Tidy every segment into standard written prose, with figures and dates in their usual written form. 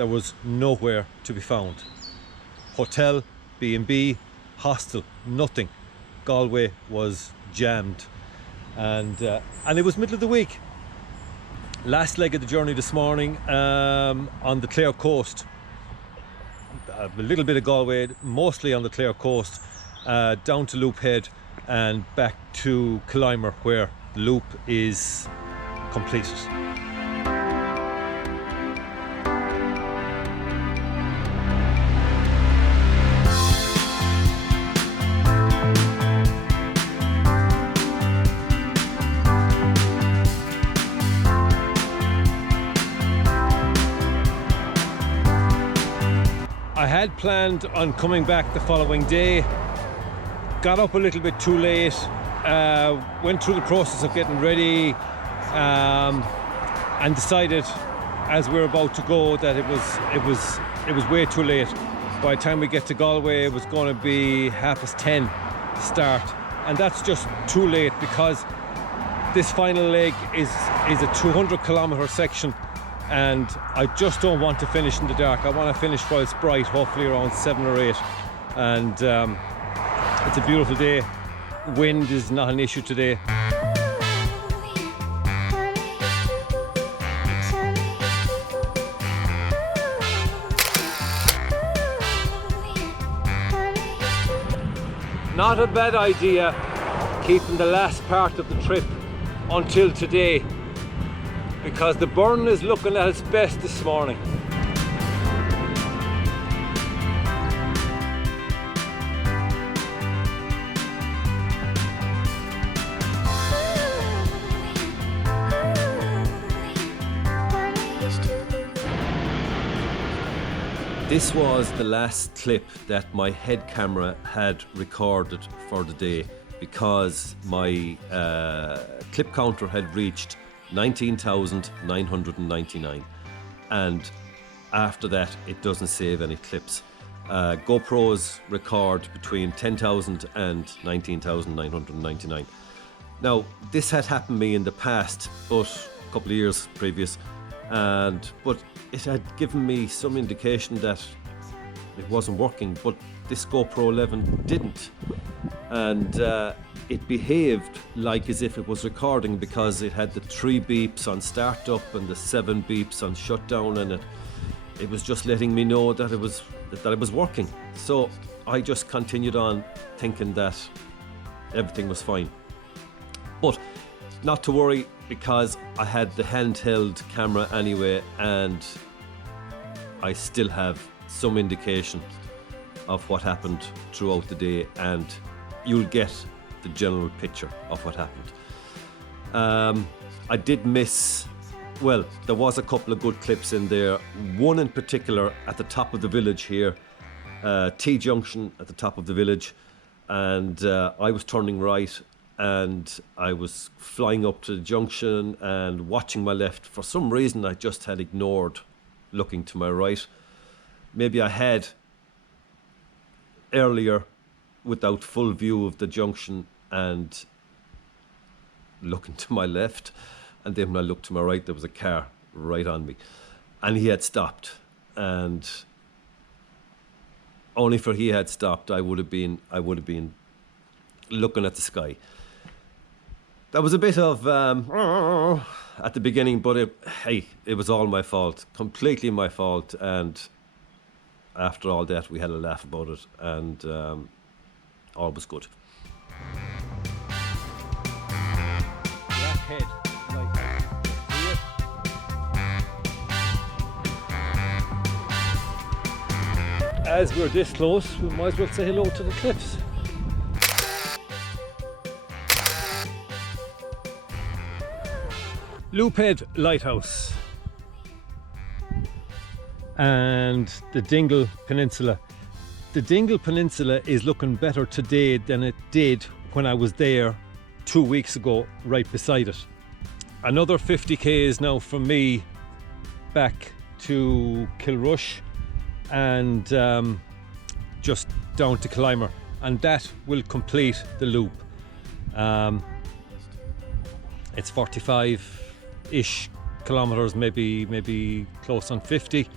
there was nowhere to be found. Hotel, B&B, hostel, nothing. Galway was jammed, and it was middle of the week. Last leg of the journey this morning, on the Clare coast. A little bit of Galway, mostly on the Clare coast, down to Loop Head and back to Kilimer, where the loop is completed. I had planned on coming back the following day, got up a little bit too late, went through the process of getting ready, and decided as we were about to go that it was way too late. By the time we get to Galway, it was going to be 10:30 to start, and that's just too late because this final leg is a 200-kilometre section. And I just don't want to finish in the dark. I want to finish while it's bright, hopefully around 7 or 8. And it's a beautiful day. Wind is not an issue today. Not a bad idea keeping the last part of the trip until today, because the burn is looking at its best this morning. This was the last clip that my head camera had recorded for the day, because my clip counter had reached 19,999, and after that it doesn't save any clips. GoPros record between 10,000 and 19,999. Now, this had happened to me in the past, but a couple of years previous, but it had given me some indication that it wasn't working, but this GoPro 11 didn't, and it behaved like as if it was recording, because it had the 3 beeps on startup and the 7 beeps on shutdown, and it was just letting me know that it was working. So I just continued on thinking that everything was fine, but not to worry, because I had the handheld camera anyway, and I still have some indication of what happened throughout the day, and you'll get the general picture of what happened. I did miss, well, there was a couple of good clips in there. One in particular at the top of the village here, T-junction at the top of the village, and I was turning right, and I was flying up to the junction and watching my left. For some reason I just had ignored looking to my right. Maybe I had earlier without full view of the junction and looking to my left, and then when I looked to my right there was a car right on me, and he had stopped, and only for he had stopped I would have been looking at the sky. That was a bit of at the beginning, but it was all my fault, completely my fault, and after all that we had a laugh about it, and all was good. Blackhead, like that. As we're this close, we might as well say hello to the cliffs. Loop Head Lighthouse and the Dingle Peninsula. The Dingle Peninsula is looking better today than it did when I was there 2 weeks ago, right beside it. Another 50 k's now from me back to Kilrush and just down to Kilimer, and that will complete the loop. It's 45-ish kilometres, maybe close on 50,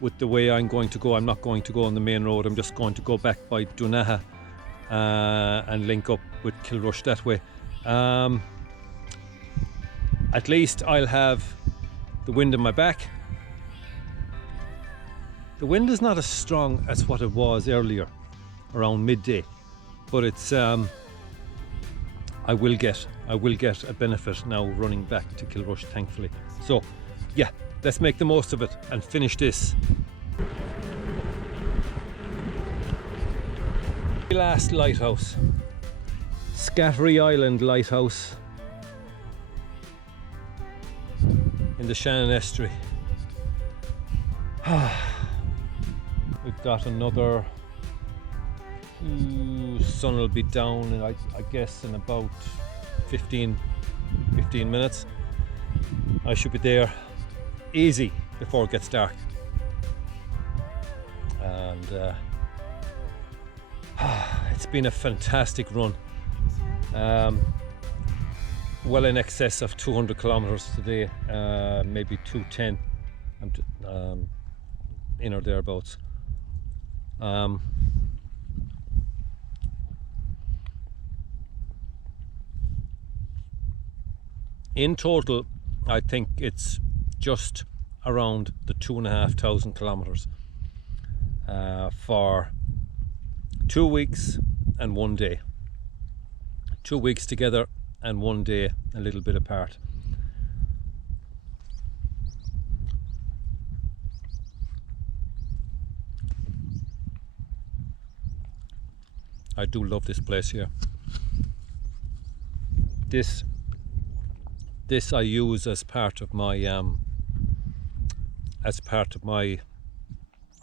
with the way I'm going to go. I'm not going to go on the main road. I'm just going to go back by Dunaha and link up with Kilrush that way. At least I'll have the wind in my back. The wind is not as strong as what it was earlier, around midday, but it's I will get a benefit now running back to Kilrush, thankfully. So yeah, let's make the most of it and finish this. The last lighthouse, Scattery Island Lighthouse in the Shannon estuary. We've got another, sun will be down I guess in about 15 minutes. I should be there easy before it gets dark. And it's been a fantastic run. Well in excess of 200 kilometers today, maybe 210 in or thereabouts. In total, I think it's just around the 2,500 kilometers for 2 weeks and 1 day. 2 weeks together and 1 day a little bit apart. I do love this place here. This I use as part of my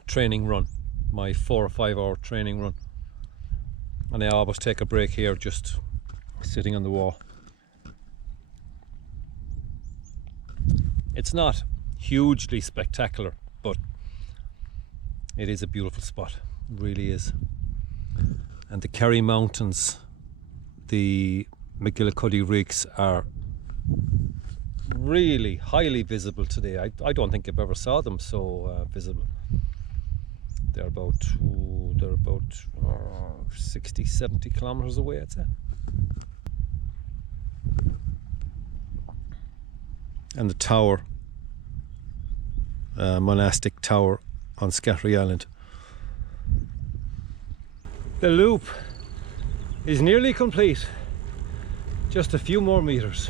training run, my 4 or 5 hour training run, and I always take a break here, just sitting on the wall. It's not hugely spectacular, but it is a beautiful spot. It really is. And the Kerry Mountains, the McGillicuddy Reeks, are really highly visible today. I don't think I've ever saw them so visible. They're about 60-70 kilometers away, I'd say. And the tower, monastic tower on Scattery Island. The loop is nearly complete. Just a few more meters.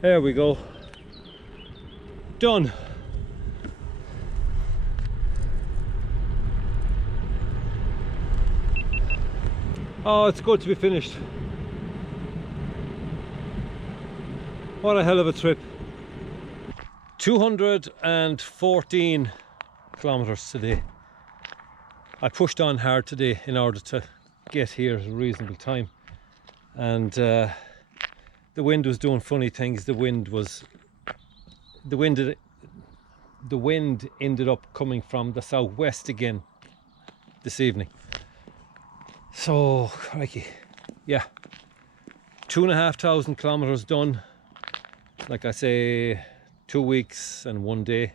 There we go. Done. Oh, it's good to be finished. What a hell of a trip. 214 kilometers today. I pushed on hard today in order to get here at a reasonable time, and the wind was doing funny things. The wind ended up coming from the southwest again this evening. So, crikey, yeah, 2,500 kilometers done. Like I say, 2 weeks and 1 day.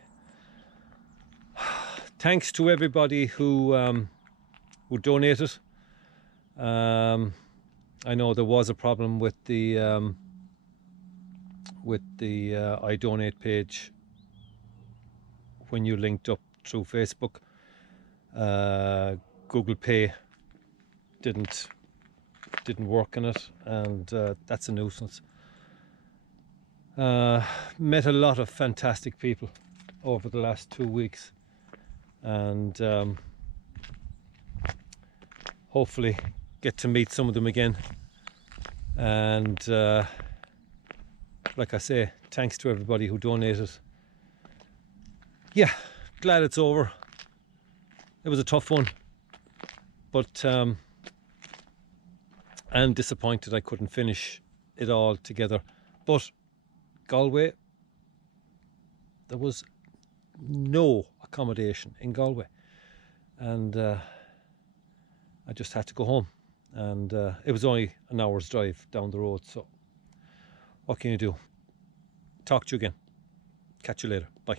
Thanks to everybody who donated. I know there was a problem with the I Donate page when you linked up through Facebook. Google Pay didn't work on it, and that's a nuisance. Met a lot of fantastic people over the last 2 weeks, and hopefully get to meet some of them again. And like I say, thanks to everybody who donated. Yeah, glad it's over. It was a tough one, but and disappointed I couldn't finish it all together. But Galway, there was no accommodation in Galway, and I just had to go home, and it was only an hour's drive down the road, so what can you do? Talk to you again. Catch you later. Bye.